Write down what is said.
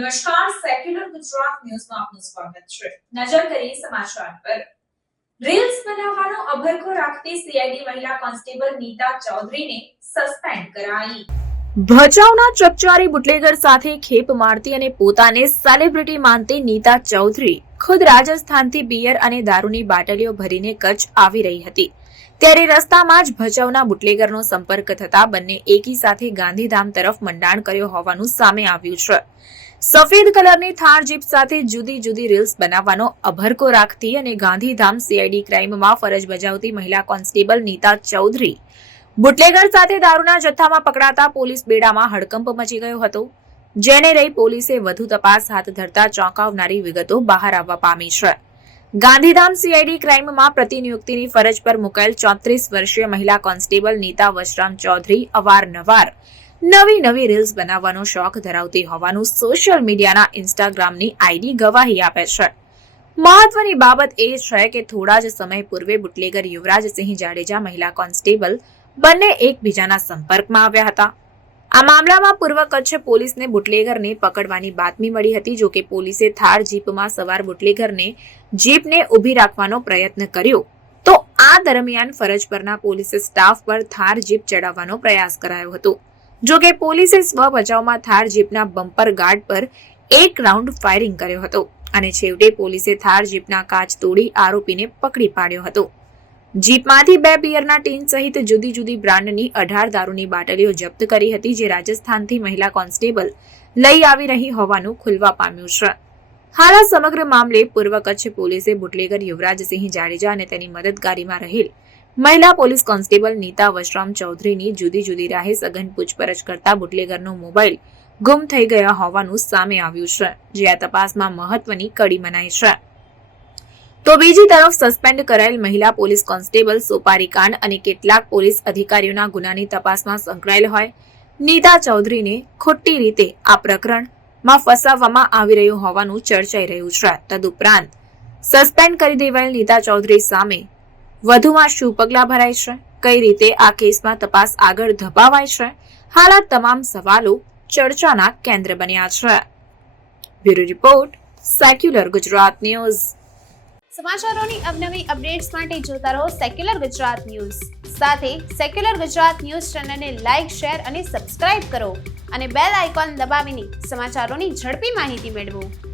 નમસ્કાર, સેક્યુલર ગુજરાત ન્યૂઝમાં આપનું સ્વાગત છે. નજર કરીએ સમાચાર પર. રીલ્સ બનાવવાનો અભરખો રાખતી સીઆઈડી મહિલા કોન્સ્ટેબલ નીતા ચૌધરીને સસ્પેન્ડ કરાઈ. ભચાઉના ચકચારી બુટલેગર સાથે ખેપ મારતી અને પોતાને સેલિબ્રિટી માનતી નીતા ચૌધરી ખુદ રાજસ્થાનથી બિયર અને દારૂની બાટલીઓ ભરીને કચ્છ આવી રહી હતી. ત્યારે રસ્તામાં જ ભચાઉના બુટલેગરનો સંપર્ક થતા બંને એકી સાથે ગાંધીધામ તરફ મંડાણ કર્યો હોવાનું સામે આવ્યું છે. સફેદ કલરની થાર જીપ સાથે જુદી જુદી રીલ્સ બનાવવાનો અભરકો રાખતી અને ગાંધીધામ સીઆઈડી ક્રાઇમમાં ફરજ બજાવતી મહિલા કોન્સ્ટેબલ નીતા ચૌધરી બુટલેગર સાથે દારૂના જથ્થામાં પકડાતા પોલીસ બેડામાં હડકંપ મચી ગયો હતો. જેને લઈ પોલીસે વધુ તપાસ હાથ ધરતા ચોંકાવનારી વિગતો બહાર આવવા પામી છે. ગાંધીધામ સીઆઈડી ક્રાઇમમાં પ્રતિનિયુક્તિની ફરજ પર મુકાયેલ 34 વર્ષીય મહિલા કોન્સ્ટેબલ નીતા વશરામ ચૌધરી અવારનવાર નવી રીલ્સ બનાવવાનો શોખ ધરાવતી હોવાનું સોશિયલ મીડિયાના ઇન્સ્ટાગ્રામની આઈડી ગવાહી આપે છે. મહત્વની બાબત એ છે કે થોડા જ સમય પૂર્વે બુટલેગર યુવરાજસિંહ જાડેજા મહિલા કોન્સ્ટેબલ બંને એકબીજાના સંપર્કમાં આવ્યા હતા. આ મામલામાં પૂર્વ કચ્છ પોલીસને બુટલેગરને પકડવાની બાતમી મળી હતી. જોકે પોલીસે થાર જીપમાં સવાર બુટલેગરને જીપને ઊભી રાખવાનો પ્રયત્ન કર્યો તો આ દરમિયાન ફરજ પરના પોલીસ સ્ટાફ પર થાર જીપ ચડાવવાનો પ્રયાસ કરાયો હતો. જોકે પોલીસે સ્વ બચાવમાં થાર જીપના બમ્પર ગાર્ડ પર એક રાઉન્ડ ફાયરિંગ કર્યો હતો અને છેવટે પોલીસે થાર જીપના કાચ તોડી આરોપીને પકડી પાડ્યો હતો. જીપમાંથી 2 બિયરના ટીન સહિત જુદી જુદી બ્રાન્ડની 18 દારૂની બાટલીઓ જપ્ત કરી હતી, જે રાજસ્થાનથી મહિલા કોન્સ્ટેબલ લઈ આવી રહી હોવાનું ખુલવા પામ્યું છે. હાલ આ સમગ્ર મામલે પૂર્વ કચ્છ પોલીસે બુટલેગર યુવરાજસિંહ જાડેજા અને તેની મદદગારીમાં રહેલ મહિલા પોલીસ કોન્સ્ટેબલ નીતા વશરામ ચૌધરીની જુદી જુદી રાહે સઘન પૂછપરછ કરતા બુટલેગરનો મોબાઈલ ગુમ થઈ ગયા હોવાનું સામે આવ્યું છે, જે આ તપાસમાં મહત્વની કડી મનાય છે. તો બીજી તરફ સસ્પેન્ડ કરાયેલ મહિલા પોલીસ કોન્સ્ટેબલ સોપારી કાંડ અને કેટલાક પોલીસ અધિકારીઓના ગુનાની તપાસમાં સંકળાયેલ હોય નીતા ચૌધરીને ખોટી રીતે આ પ્રકરણમાં ફસાવવામાં આવી રહ્યું હોવાનું ચર્ચાઈ રહ્યું છે. તદુપરાંત સસ્પેન્ડ કરી દેવાયેલ નીતા ચૌધરી સામે વધુમાં શું પગલાં ભરાય છે, કઈ રીતે આ કેસમાં તપાસ આગળ ધપાવાય છે, હાલ આ તમામ સવાલો ચર્ચાના કેન્દ્ર બન્યા છે. Bureau report, secular Gujarat news. સમાચારોની અવનવી અપડેટ્સ માટે જોતા રહો સેક્યુલર ગુજરાત ન્યૂઝ. સાથે સેક્યુલર ગુજરાત ન્યૂઝ ચેનલને લાઇક, શેર અને સબસ્ક્રાઇબ કરો અને બેલ આઇકોન દબાવીને સમાચારોની ઝડપી માહિતી મેળવો.